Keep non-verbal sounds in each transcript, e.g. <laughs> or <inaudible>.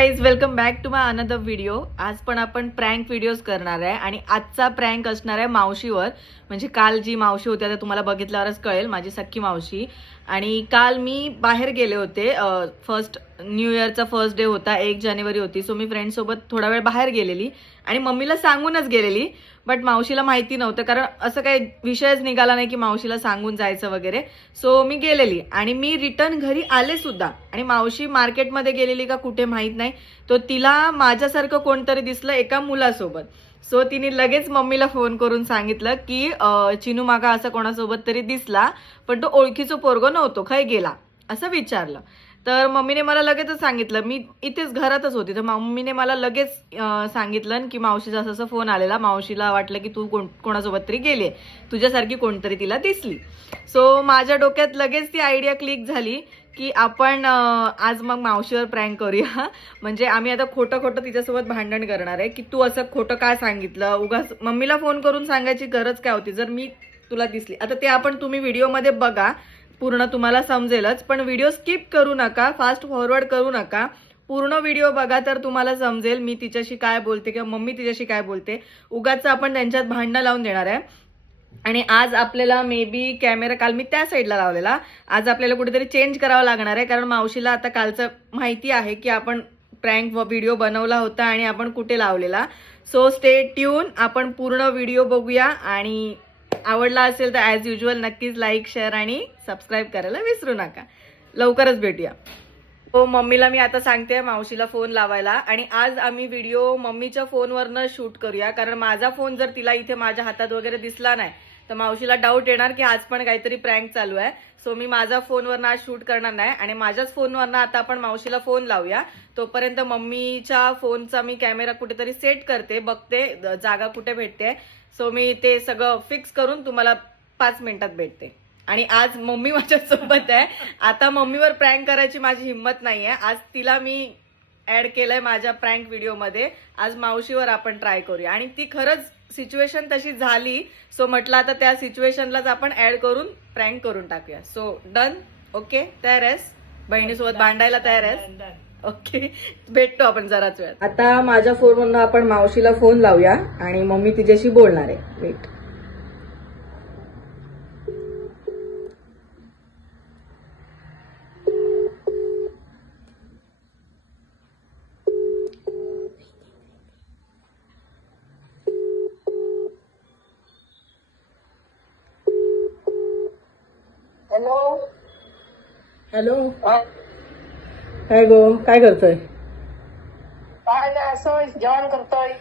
Guys welcome back to my another video आज पण आपण प्रँक व्हिडिओज करणार आहे आणि आजचा प्रँक असणार आहे मावशीवर. म्हणजे काल जी मावशी होती आता तुम्हाला बघितल्यावरच कळेल माझी सख्खी मावशी. आणि काल मी बाहेर गेले होते फर्स्ट न्यू इयरचा फर्स्ट डे होता एक जानेवारी होती सो मी फ्रेंडसोबत थोडा वेळ बाहेर गेलेली आणि मम्मीला सांगूनच गेलेली बट मावशीला माहिती नव्हतं कारण असं काही विषयच निघाला नाही की मावशीला सांगून जायचं वगैरे. सो मी गेलेली आणि मी रिटर्न घरी आले सुद्धा. आणि मावशी मार्केटमध्ये गेलेली का कुठे माहीत नाही तो तिला माझ्यासारखं कोणतरी दिसलं एका मुलासोबत. सो तिने लगेच मम्मीला फोन करून सांगितलं की चिनू मागा असा कोणासोबत तरी दिसला पण तो ओळखीचं पोरगो नव्हतो खाय गेला असं विचारलं. तर मम्मीने मला लगेचच सांगितलं मी इथेच घरातच होती तर मम्मीने मला लगेच सांगितलं की मावशीचा असं असं फोन आलेला मावशीला वाटलं की तू कोण कोणासोबत तरी गेली तुझ्यासारखी कोणतरी तिला दिसली. सो माझ्या डोक्यात लगेच ती आयडिया क्लिक झाली की आपण आज मग मावशीवर प्रँक करूया. <laughs> म्हणजे आम्ही आता खोटं खोटं तिच्यासोबत भांडण करणार आहे की तू असं खोटं काय सांगितलं? उगाच मम्मीला फोन करून सांगायची गरज काय होती? जर मी तुला दिसली. आता ते आपण तुम्ही व्हिडिओमध्ये बघा पूर्ण तुम्हाला समजेलच पण व्हिडिओ स्किप करू नका फास्ट फॉरवर्ड करू नका. पूर्ण व्हिडिओ बघा तर तुम्हाला समजेल मी तिच्याशी काय बोलते किंवा मम्मी तिच्याशी काय बोलते. उगाच आपण त्यांच्यात भांडणं लावून देणार आहे. आणि आज आपल्याला मे बी कॅमेरा काल मी त्या साईडला लावलेला. आज आपल्याला कुठेतरी चेंज करावं लागणार आहे कारण मावशीला आता कालचं माहिती आहे की आपण प्रँक व्हिडिओ बनवला होता आणि आपण कुठे लावलेला. सो स्टे ट्यून आपण पूर्ण व्हिडिओ बघूया आणि आवडला असेल तर ॲज युजल नक्कीच लाईक शेअर आणि सबस्क्राईब करायला विसरू नका. लवकरच भेटूया. हो मम्मीला मी आता सांगते मावशीला फोन लावायला. आणि आज आम्ही व्हिडिओ मम्मीच्या फोनवरनं शूट करूया. कारण माझा फोन जर तिला इथे माझ्या हातात वगैरे दिसला नाही तर मावशीला डाऊट येणार की आज पण काहीतरी प्रँक चालू आहे. सो मी माझा फोनवरनं आज शूट करणार नाही. आणि माझ्याच फोनवरनं आता आपण मावशीला फोन लावूया. तोपर्यंत मम्मीच्या फोनचा मी कॅमेरा कुठेतरी सेट करते बघते द- जागा कुठे भेटते. सो मी ते सगळं फिक्स करून तुम्हाला पाच मिनिटात भेटते. आणि आज मम्मी माझ्या सोबत आहे. आता मम्मीवर प्रँक करायची माझी हिंमत नाही आहे आज तिला मी ऍड केलंय माझ्या प्रँक व्हिडिओमध्ये आज मावशीवर आपण ट्राय करूया. आणि ती खरंच सिच्युएशन तशी झाली. सो म्हटलं आता त्या सिच्युएशनलाच आपण ऍड करून प्रँक करून टाकूया. सो डन ओके तयार आहेस? बहिणीसोबत भांडायला तयार आहेस? ओके भेटतो आपण जराच वेळ आता माझ्या फोनवरून आपण मावशीला फोन लावूया आणि मम्मी तिच्याशी बोलणार आहे. Wait hello hello. काय गो काय करतोय? काय नाही असं जेवण करतोय.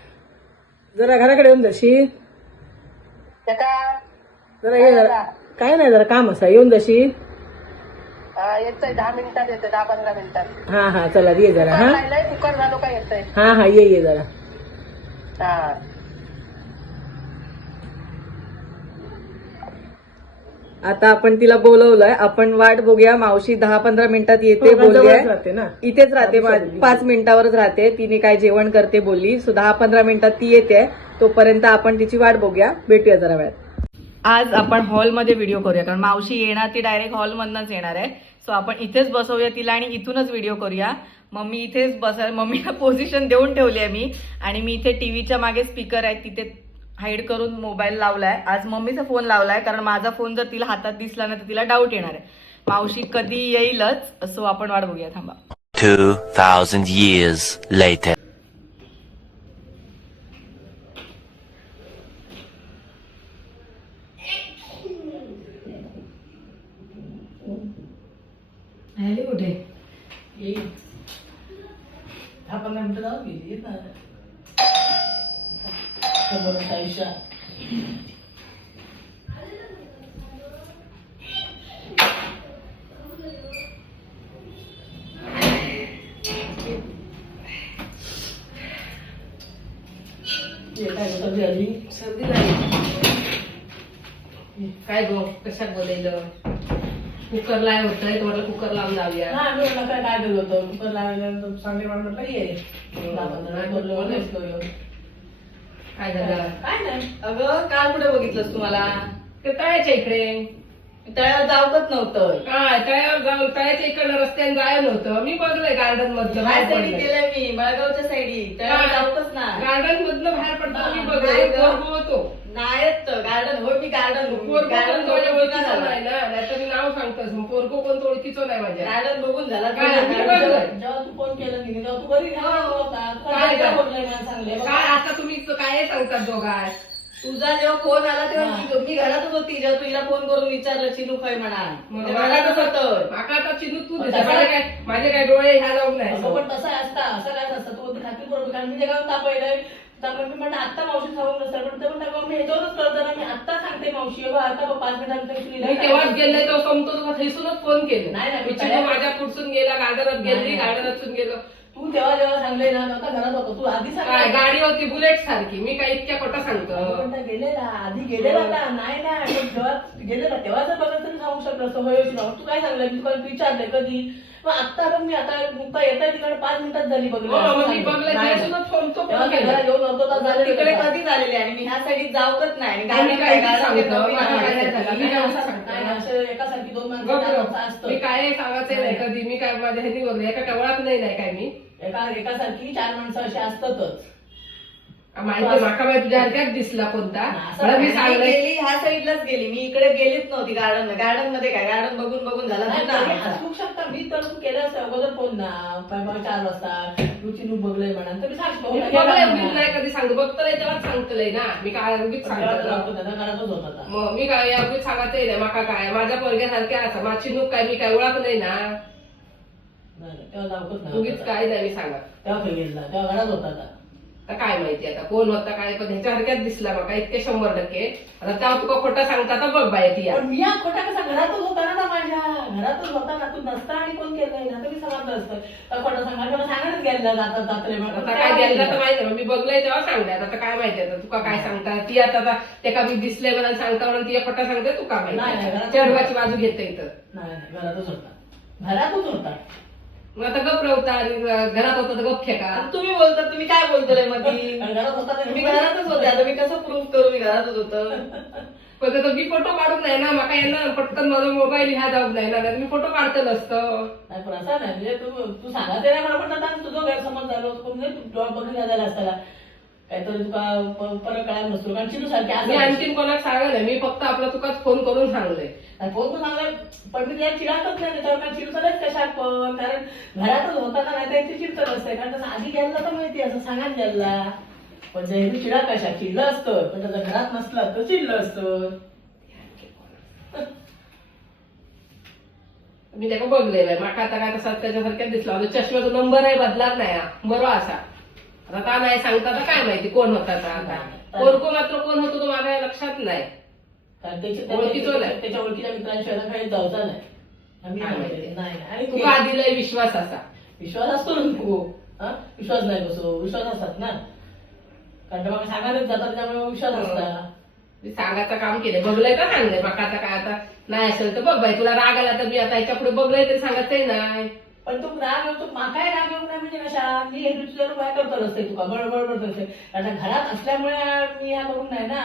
जरा घराकडे येऊन जाशी जरा ये जरा. काय नाही जरा काम असा. येऊन जाशी येतोय दहा मिनिटात येतोय दहा पंधरा मिनिटात. हा हा चला ये जरा हा? कुकर झालो का येतोय? हा हा ये ये जरा. हा. आता आपण तिला बोलवलंय. आपण वाट बघूया. मावशी दहा पंधरा मिनिटात येते बोलली ना. इथेच राहते पाच मिनिटावरच राहते. तिने काय जेवण करते बोलली. सो दहा पंधरा मिनिटात ती येते. तोपर्यंत आपण तिची वाट बघूया. भेटूया जरा वेळात. आज आपण हॉलमध्ये व्हिडिओ करूया कारण मावशी येणार ती डायरेक्ट हॉलमधनच येणार आहे. सो आपण इथेच बसवूया तिला आणि इथूनच व्हिडिओ करूया. मम्मी इथेच बसाय मम्मीला पोझिशन देऊन ठेवली आहे मी. आणि मी इथे टीव्हीच्या मागे स्पीकर आहे. तिथे हाईड करून मोबाईल लावलाय. आज मम्मीचा फोन लावलाय कारण माझा फोन जर तिला हातात दिसला ना तर तिला डाऊट येणार आहे. मावशी कधी येईलच सो आपण वाट बघूया थांबा 2,000 years later. राहिली कुठे दहा पंधरा मिनिटं जाऊ गेली येत ना समोर आयुष्या काय सर्दी आली. सर्दी झाली. काय गो? कशात बोलायलं? कुकर लाय होतंय तुम्हाला कुकर लावून जाऊया. हा काय काय दिलं होतं? कुकर लावल्यानंतर सांगली म्हटलं ये. बोललो. काय झालं? काय नाही. अगं काल कुठे बघितलंस तुम्हाला ते तळ्याच्या इकडे. तळ्यावर जाऊकच नव्हतं काय तळ्यावर जाऊन तळ्याच्या इकडनं रस्त्याने जायला नव्हतं मी बघलंय गार्डन मधलं बाहेर साईडी पडलंय. केलंय मी मळगावच्या साईडी तळ्यावर जाऊकच ना गार्डन मधलं बाहेर पडतो मी नाही बघलंय गं. पोरगं होतो नाहीत गार्डन हो मी गार्डन पोरगं गार्डन कोण माझ्या ओळखीचं नाही ना नाहीतर मी नाव सांगतोस पोरगो कोण ओळखीचं नाही माझ्या गार्डन बघून झाला काय? गार्डन मी बघून. बघलंय. जेव्हा तू फोन केला की नाही, तेव्हा तू घरी नाही होता. तुला काय काय काय? बोललंय मला चांगले काय आता तुम्ही इथं काय सांगतात दोघात तुझा जेव्हा फोन आला तेव्हा. मी- घरातच होती जेव्हा तुझ्या फोन करून विचारलं चिनू खय म्हणा कसं होतं माका आता चिनू तू माझे काय काय डोळे ह्या जाऊन नाही. पण तसं असतं असं काय नसतं तू खात्री बरोबर. कारण मी जे गाव तापवलंय त्यामुळे मी म्हणलं आत्ता मावशी सांगून नसतं पण ते म्हणतात मी ह्याच्यावरच कळतं ना मी आत्ता सांगते मावशी. अगं आता पाच मिनिटांनंतर मी मी तेव्हाच गेले तो समतो तुला थैसूनच फोन केले. नाही, मी तयार- माझ्या पुढसून गेला गार्डनात गेली. गार्डनातून गेलो. तू जेव्हा सांगले ना आता घरात होतो. तू आधी काय सांग गाडी होती बुलेट सारखी. मी काय इतक्या खोटं सांगतो? गेलेला. आधी गेलेला का नाही ना जेव्हा गेलेला तेव्हा जर बघत तरी सांगू शकलं. असतं होय होती ना तू काय सांगलं? मी तुला विचारलंय कधी. मग आता पण मी आता नुकता येत आहे तिकडे. पाच मिनिटात झाली बघलं हो, मग मी असं बघलं सांगितलं. थैसूनच फोन तो तेव्हा फोन काय केला. घरात येऊन नव्हतो तर झालं तिकडे? कधी झालेले? आणि मी ह्या साईडीत जाऊकच नाही. आणि गार्डन काय सांगतो? झालं? असं नाही, असं एकासारखी दोन माणसं बघ असं. असतं. मी काय सांगायचं नाही कधी. मी काय माझ्या ह्यांनी बघलं एका कवळात नाही नाही काय मी. एका एकासारखी चार माणसं अशी असतातच. माहिती माका बाई तुझ्या हरक्यात दिसला कोणता? असं मला मी गेली ह्या साईडलाच गेली. मी इकडे गेलीच नव्हती गार्डन गार्डनमध्ये काय? गार्डन बघून बघून झाला नाही, जुना तरी आमचा. असू शकता. मी तर तू केलं असतं अगोदर फोन ना. पाय- पाय चार वाजता रुची नू बघलंय म्हणा. तरी सांगतो मी बघलंय उगीच नाही कधी सांगतो बघतलंय तेव्हाच सांगतलंय ना. मी काय उगीच सांगतो घरातच होता आता. मग मी काय उगीच सांगायचंय ना माका काय? माझ्या पोरग्यासारख्या असं माझी नुक काय? मी काय ओळख नाही ना? तेव्हा जाऊकच नाही उगीच. काय मी सांगत तेव्हा गेला तेव्हा घरात होता आता. आता काय माहिती आता कोण होता काय पण ह्याच्या हरक्यात दिसला मग इतके शंभर टक्के. आता तेव्हा तुका खोटं सांगता तर बघ बाय ती पण मी हा खोटा कसा घरातच होता ना माझ्या. घरातच होता ना तू नसता आणि कोण केलंय ना तरी सांगितलं असतं. तर खोटं सांगा मला सांगायलाच गेलं जातात जातले आता काय गेलं तर माहिती नाही. मी बघलंय तेव्हा सांगण्यात. आता काय माहिती आता तुका काय सांगता? ती आता आता मी दिसले मला सांगता म्हणून ती खोटा सांगते तुका नाही, नाही, माहिती घरात- चढवाची बाजू घेते इथं. नाही नाही, घरातच होता. घरातच होता. मग आता गप रवता घरात होता तर गप खेका आता तुम्ही बोलता तुम्ही काय बोलतोयमध्ये आणि घरात होता तर मी घरातच होते आता मी कसं प्रूव्ह करू मी घरातच होतं. <laughs> पण आता मी फोटो काढून नाही ना माका यांना पटकन माझा मोबाईल ह्या जाऊन नाही ना मी फोटो काढतो नसतं नाही पण असं नाही म्हणजे तू तू सांगा ते नाही मला पण आता तुझं गैरसमज झालं तू जॉब बघून झाला असताना काहीतरी तुका प- परत कळायला नसतो. कारण चिनू सारखी मी असं आणखीन कोणाला सांगलं मी फक्त आपला तुकाच फोन करून सांगलंय. नाही, फोन पण सांगला पण मी त्याला चिडाकच नाही त्याच्यावर काय चिडतलंच कशात पण कारण घरातच होता ना नाही त्यांची चिडतच असते. कारण तसं आधी गेला तर माहिती असं सांगाच गेला पण जे चिडा कशा? चिडलं असतं. पण त्याच्या घरात नसलं तर चिडलं असतं. मी त्याला बघलेलं आहे. माका आता काय तसा त्याच्यासारख्याच दिसला. चष्म्याचा नंबर आहे बदलाच नाही हा. बरो असा. आता का नाही सांगता तर काय माहिती कोण होता आता आता? कोण कोण मात्र कोण होतो तो माझ्या लक्षात नाही. कारण त्याची ओळखीचं नाही. त्याच्या- ओळखीच्या मित्रांशिवाय ना काही जाऊचा नाही. आम्ही काय नाही माहिती. नाही नाही. आणि तुका आधीलाय विश्वास असा. विश्वास असतो ना तू हा? विश्वास नाही बसो. विश्वास असतात ना. कारण ते मग सांगायलाच जातात त्यामुळे विश्वास हो. असतात मी सांगायचं काम केलंय. बघलंय का सांगलंय माका आता काय आता नाही असेल तर बघ बाई. तुला राग आला तर मी आता याच्यापुढे बघलंय तरी सांगायचंय नाही. पण तू राग येऊ तू माकाय राग येऊ नाही म्हणजे कशा? मी हे तुझ्या काय करतो असते तुका बडबड बडबड असते कारण घरात असल्यामुळे मी ह्या बघून नाही ना.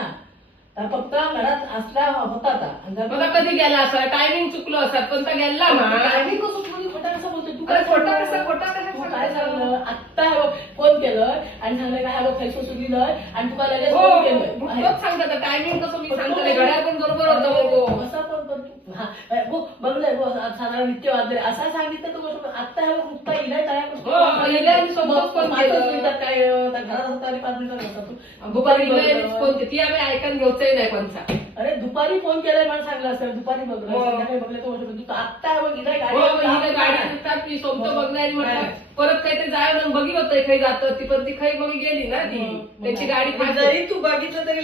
तर फक्त घरात असला होता आता. कधी गेला असा? टायमिंग चुकलो असतात पण तर गेला आणि कसं तुम्ही खोटा कसा बोलतोय? तू काय खोटा? कसा- खोटा कसा काय सांगतो? सांगलं आत्ता हे फोन केलं आणि सांगलं काय बघ फैसो सुधीलंय आणि तुला लगेच हो फोन केलं सांगतात. टायमिंग कसं मी सांगतोय? घड्याळ पण बरोबर होतं असं पण पण तू हा बघ बघलंय बघ आज साधारण नित्य वाजले. असं सांगितलं तर गोष्ट आत्ता हे बघ, तयार हो, आणि सोबतच पण पाचच केलं. मिनिटात काय घरात आणि पाच मिनिटात दुपारी. फोन ती आम्ही ऐकून घ्यायचंय नाही कोणचा अरे दुपारी फोन केलाय मला सांगलं असेल दुपारी बघलं बघलं तू हे बघ इलाय हो, गाडी सोबत हो. बघणार म्हटलं नाही. परत काही ते जाय म्हणून बघित होतं काही जातं. ती पण ती काही मग गेली ना ती. त्यांची गाडी जरी तू बघितलं तरी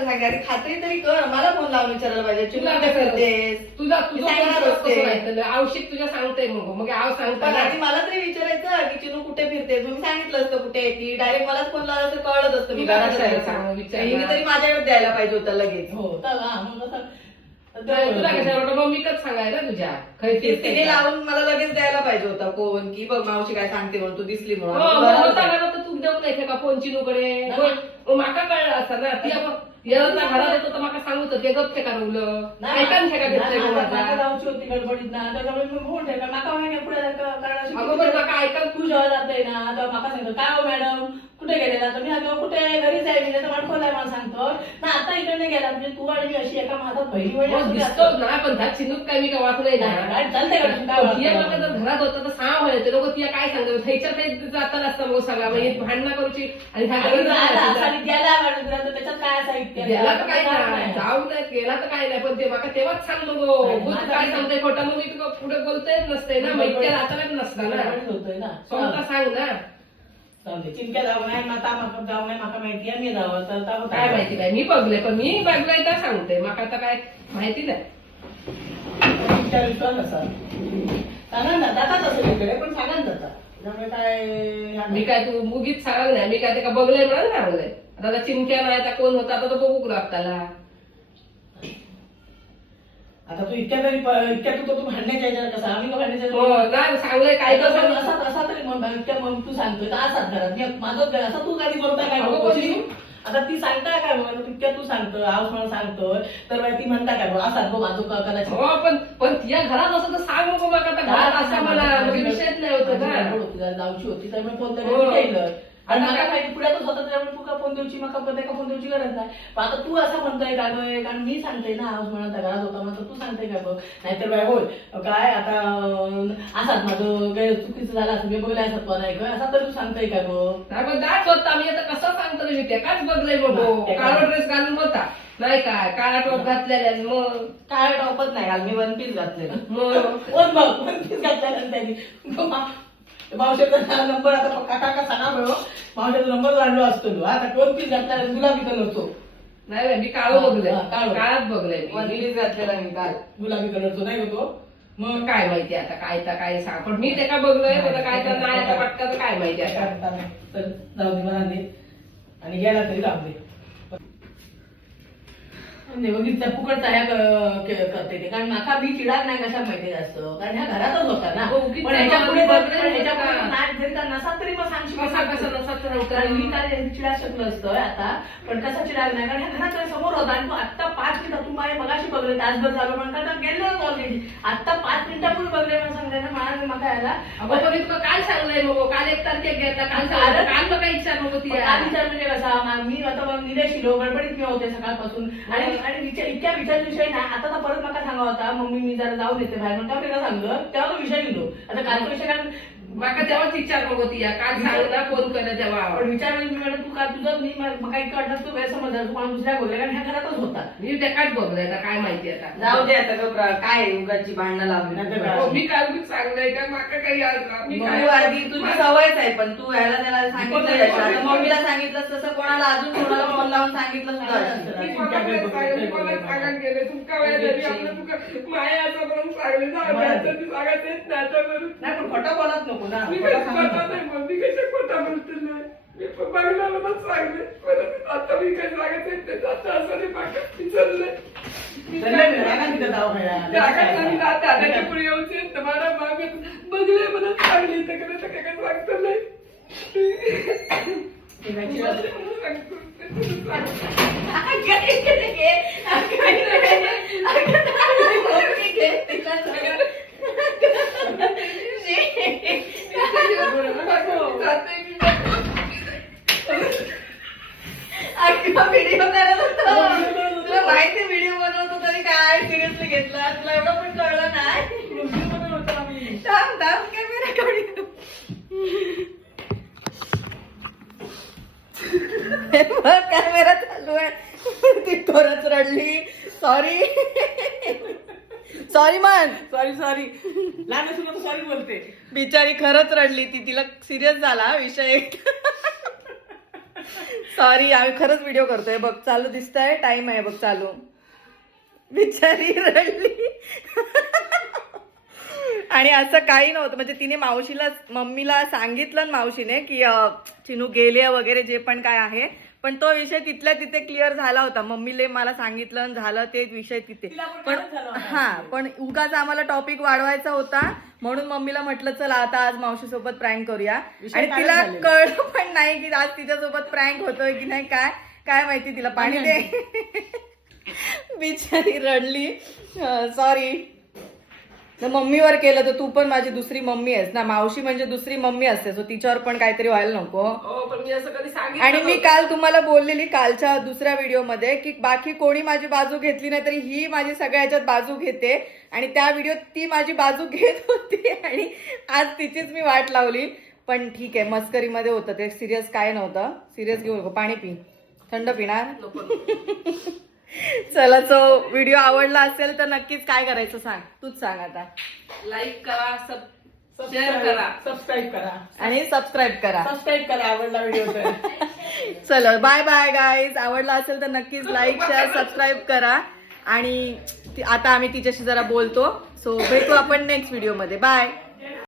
लगेच मम्मीला कशा सांगा अरे खात्री तरी कर. मला फोन लावून विचारायला पाहिजे. तुला कसं करतेस? तुझा तुझा सांगणार. कसं तुझ्या सांगते मग. मग आव सांगता पण. आधी मला तरी विचारायचं की चिनू कुठे फिरते मी सांगितलं असतं कुठे येते डायरेक्ट मलाच फोन लावला असं कळत असतं. मी तुला घरात राहायचं. सांगू? हिने तरी माझ्याकडे द्यायला पाहिजे होतं लगेच. हो. तर हा असं. तुला मम्मीकच सांगायला तुझ्या? ती- तिने लावून मला लगेच द्यायला पाहिजे होता फोन की बघ मावशी काय सांगते म्हणून तू दिसली म्हणून. हो, मग घरात आहे. तर तू नाही का फोन चिनूकडे? नाही. मग माका कळलं असं ना. ती आपण घरात येतो तर मला सांगू तर ते गप्पे का रवलं ऐकान ठेका घेतलंय नाही, माझा- होती गडबडीत ना. त्याच्यामुळे मी फोन ठेवला माका म्हणे पुढे अगं ऐकान तू जेव्हा जाते ना. तेव्हा माका सांगतो काय हो मॅडम? कुठे गेलेला मी सांगतो कुठे? घरीच आहे मी. माडखोलाय मला सांगतो. ना आता इकडे गेला म्हणजे तू आणि मी अशी एका माझा पहिली वेळ मग दिसतो ना पण त्यात चिनूक काय मी काय वाचू नाही नाही, चालतंय का? जर घरात होता तर सांग म्हणे ते लोक तिया काय सांगतो थैच्या काही जाता नसतं मग सगळा म्हणजे भांडणं करूची आणि ह्या घरी जायला गेला मॅडम त्याच्यात काय साहित्य गेला तर काय नाही. जाऊ नाही गेला तर काय नाही. पण ते माका तेव्हाच सांग नको नाही, माझा- काय सांगतोय खोटा मग मी तुला पुढे बोलतेच नसते ना मग इतक्या राहतानाच नसतं ना. होतोय ना. स्वतः सांग ना. चिंक्या जाऊ नाही माता माका जाऊ नाही माका माहिती आहे मी जावं. तर काय माहिती काय मी बघले पण मी बघलंय तर सांगते. माका आता काय माहिती नाही. तुमच्या विश्वास असा सांगा ना जातात असं इकडे पण सांगा ना जातात. त्यामुळे काय मी काय तू मुगीत सांग नाही. मी काय ते का बघलंय म्हणून सांगलंय. आता आता चिमक्या नाही आता कोण होता? आता तो बघू लागताला आता तू इतक्या तरी इतक्या तू तो भांडण्याच्या ह्याच्यावर कसा? आम्ही का भांडण्याच्या हो सांगलंय काय तर सांग असा असा तरी मग इतक्या मग तू सांगतोय तर असाच घरात. माझंच घर असं तू गाडी बोलताय काय? अगं? आता ती सांगताय काय बघ तितक्या तू सांगतो आऊस म्हणून सांगतोय. तर बाई ती म्हणता काय बघ असाच बघ माझं क- कदाचित? हो पण पण तिया घरात असं तर सांग नको मग आता घरात असा मला म्हणजे विषयच नाही होत जरा जाऊची होती त्यामुळे फोन हो. केलं. आणि मला माहिती पुढे होता त्यामुळे तू का फोन देऊची मग का का फोन देऊची गरज नाही. पण आता तू असं म्हणतोय का गं कारण मी सांगते ना आज म्हणत घरात होता मग तू सांगते का बघ. नाहीतर बाय होय. काय आता असाच माझं गैर चुकीचं झालं असं मी बघलं असं पण आहे असं तर तू सांगतोय का बघ? नाही पण दाट होता मी आता कसं सांगतो मी ते काच बघलंय बघू. काय. काळा ड्रेस घालून होता. नाही काय काळा टॉप घातलेला आणि मग? काय टॉपच नाही घाल मी वन पीस घातलेलं. मग? कोण बघ? कोण फीस घातल्यानंतर त्यांनी. मावशेचा नंबर आता काका का सांगा बघ मावशेचा नंबर वाढलो असतो तो. आता कोण फीस घातला गुलाबी कलरचो नाही बाई, मी काळं बघलंय. हा, काळं. काळात बघलंय वन पीस घातलेला मी काल. गुलाबी कलरचो नाही का तो? मग काय माहिती आता काय तर काय सांग. पण मी ते का बघलोय पण काय तर नाही आता पटका तर काय माहिती आता. तर जाऊ दे मला आणि गेला तरी राहू ह्या क- क- करते ते. कारण माका मी चिडाक नाही कशा माहिती जास्त कारण ह्या घरातच होता ना. हो, पण ह्याच्या पुढे ह्याच्या पुढे नाही जरी नसा तरी मग सांगशील नव्हता. कारण मी काय चिडा शकलो असतं आता. पण कसा चिडाक नाही कारण घरात समोर होता आणि तू आता पाच मिनिटं तू माझ्या मगाशी बघले तासभर झालं म्हणतात तर गेलो ऑलरेडी आता पाच मिनिटापूर्वी बघले म्हणून सांगले ना मला मका यायला. अगं मी तुला काल सांगलंय मग काल एक तारखेक घेतला काल सांगलं काल काही इच्छा नको ती काय विचार म्हणजे कसा? मा- आता मग निलेश शिलो गडबडीत मी होते सकाळपासून. आणि आणि विचार इतक्या विचार विषय नाही आता तर परत नका सांगा होता मम्मी मी जरा जाऊन येते बाहेर. म्हणून तेव्हा सांगलं तेव्हा तो विषय लिहिलो आता कालचा विषय कारण माका तेव्हाच इच्छा नको ती काल सांगला फोन कर तेव्हा. पण विचार म्हणजे मी म्हणलं तू का तुझं मी काही कळलं तू गैरसमज झाला, तू मला दुसऱ्या बोलले कारण ह्या घरातच होता. मी ते काच बघलंय आता काय माहिती आता. जाऊ दे आता गप्रा काय उगाची भांडणं लावली. काय. हो, मी काल मी सांगलंय का? माका काही मी तू आधी तुझी सवयच आहे पण तू ह्याला त्याला सांगितलं मम्मीला सांगितलं तसं कोणाला अजून कोणाला फोन लावून सांगितलं सुद्धा गेले, तुमका वेळ माया असं करून सांगले, ती सांगायचं. नाही पण खोटं बोलत नको. ना मी नको. नाही बोलत, मी कशी खोटा बोलते नाही. मी पण बघल्यावरच सांगले, परत आता मी काही सांगायचं नाही, आता असं नाही, ना तिथं दवाखान्यात. त्याच्या पुढे येऊन ते तुम्हाला मागे बघले म्हणून सांगले, तर काय तर काय सांगतो नाही. ते काय चिडत- म्हणून सांगतो, ते तुम्ही सांगा. व्हिडिओ करत होतो तुला माहिती व्हिडिओ बनवतो तरी काय? सिरियसली घेतला? तुला एवढं पण कळलं नाही. थांब थांब कॅमेरा कॅमेरा चालू आहे. ती खरंच रडली. सॉरी सॉरी मन सॉरी सॉरी लहान असून सॉरी बोलते. बिचारी खरंच रडली ती. तिला सिरियस झाला विषय. सॉरी आम्ही खरंच व्हिडिओ करतोय. बघ चालू दिसतंय. टाइम आहे बघ चालू. बिचारी रडली. आणि असं काही नव्हतं. म्हणजे तिने मावशीला मम्मीला सांगितलं ना मावशीने की चिनू गेले वगैरे जे पण काय आहे पण तो विषय तिथल्या तिथे क्लिअर झाला होता. मम्मीले मला सांगितलं झालं ते विषय तिथे. पण. हा पण उगाच आम्हाला टॉपिक वाढवायचा होता. म्हणून मम्मीला म्हटलं चला आता आज मावशी सोबत प्रँक करूया आणि तिला. कळलं पण नाही की आज तिच्यासोबत प्रँक होतोय की नाही काय काय माहिती तिला. पाणी दे. <laughs> बिचारी रडली. सॉरी तर मम्मीवर केलं तर तू पण माझी दुसरी मम्मी आहेस ना. मावशी म्हणजे दुसरी मम्मी असते सो तिच्यावर पण काहीतरी व्हायला नको. हो आणि मी. काल तुम्हाला बोललेली कालच्या दुसऱ्या व्हिडिओमध्ये की बाकी कोणी माझी बाजू घेतली नाही तरी ही माझी सगळ्या ह्याच्यात बाजू घेते. आणि त्या व्हिडिओत ती माझी बाजू <laughs> घेत होती आणि आज तिचीच मी वाट लावली. पण ठीक आहे मस्करीमध्ये होतं ते. सिरियस काय नव्हतं. सिरियस घेऊ नको. पाणी पी. थंड पिणार. <laughs> चला सो व्हिडिओ आवडला असेल तर नक्कीच काय करायचं सांग? तूच सांग आता. लाईक करा सब शेअर करा. सबस्क्राईब करा. आणि सबस्क्राईब करा. सबस्क्राईब करा आवडला व्हिडिओ तर. चलो बाय बाय गाईज आवडला असेल तर नक्कीच लाईक शेअर सबस्क्राईब करा. आणि ती- आता आम्ही तिच्याशी जरा बोलतो. सो भेटू आपण नेक्स्ट व्हिडिओमध्ये बाय